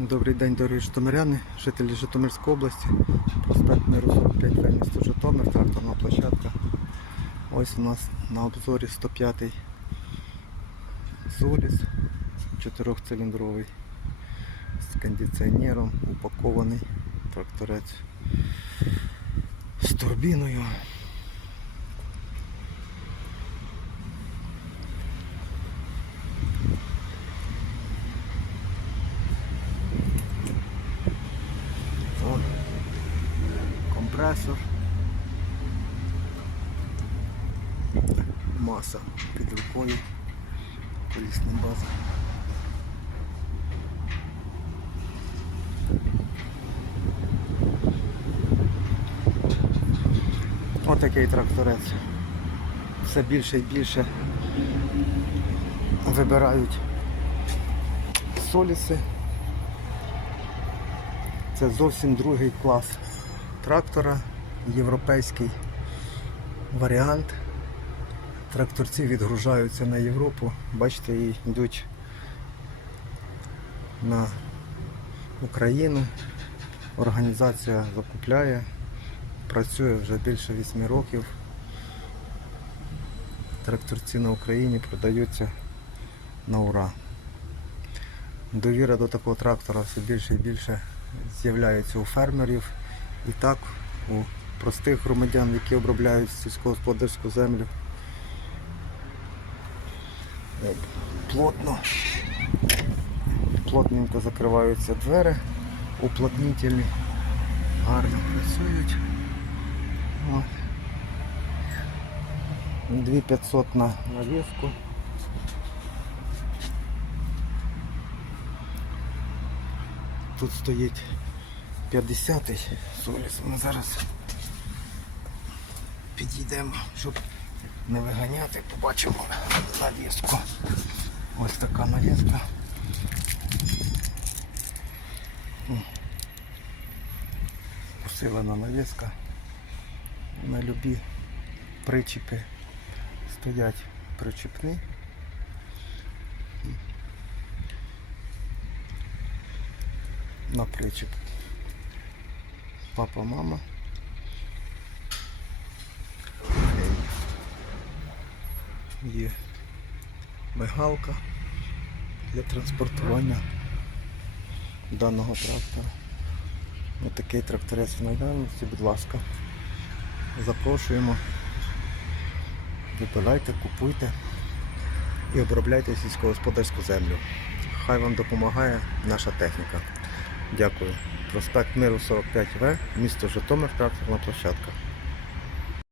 Добрий день, дорогі житомиряни, жителі Житомирської області. Проспект Миру 45 В, місто Житомир, тракторна площадка. Ось у нас на обзорі 105-й Соліс, 4-циліндровий з кондиціонером, упакований тракторець з турбіною. Компресор. Маса під рукою. Колісна база. Отакий тракторець. Все більше і більше вибирають соліси. Це зовсім другий клас трактора, європейський варіант. Тракторці відгружаються на Європу, бачите, і йдуть на Україну. Організація закупляє, працює вже більше 8 років. Тракторці на Україні продаються на ура. Довіра до такого трактора все більше і більше з'являється у фермерів і так у простих громадян, які обробляють сільськогосподарську землю. Е, Плотно, плотненько закриваються двері, уплотнителі гарно працюють. От. 2500 на навіску. Тут стоїть 50-й соліс. Ми зараз підійдемо, щоб не виганяти, побачимо навіску. Ось така навіска. Посилена навіска. На любі причіпи стоять причіпні. на причіп. Папа, мама. Є мигалка для транспортування даного трактора. Ось такий тракторець в наявності, будь ласка. Запрошуємо. Вибирайте, купуйте і обробляйте сільськогосподарську землю. Хай вам допомагає наша техніка. Дякую. Проспект Миру 45В, місто Житомир, тракторна площадка.